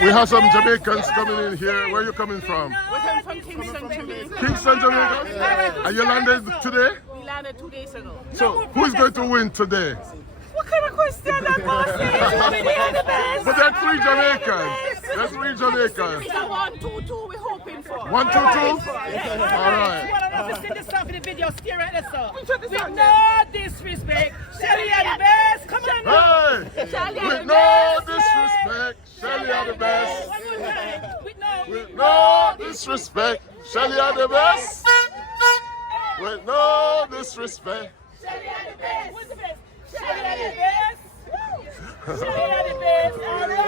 We have some Jamaicans coming in here. Where are you coming from? We're coming from Kingston, Jamaica. Kingston, Jamaica? And you landed today? We landed 2 days ago. So, who's going to win today? What kind of question that boss is? We are the best. But there are 3 Jamaicans. There's 3 Jamaicans. It's a 1-2-2 we're hoping for. 1, 2, 2? All right. I don't know if you see this stuff in the video, stare at this stuff. With no disrespect, Shelly are the best. Come on now. Hey! With no disrespect, Shelly are the best. One more time. With no disrespect, Shelly are the best. With no disrespect. Shelly are the best. Who's the best? Shelly are the best. Shelly are the best. All right.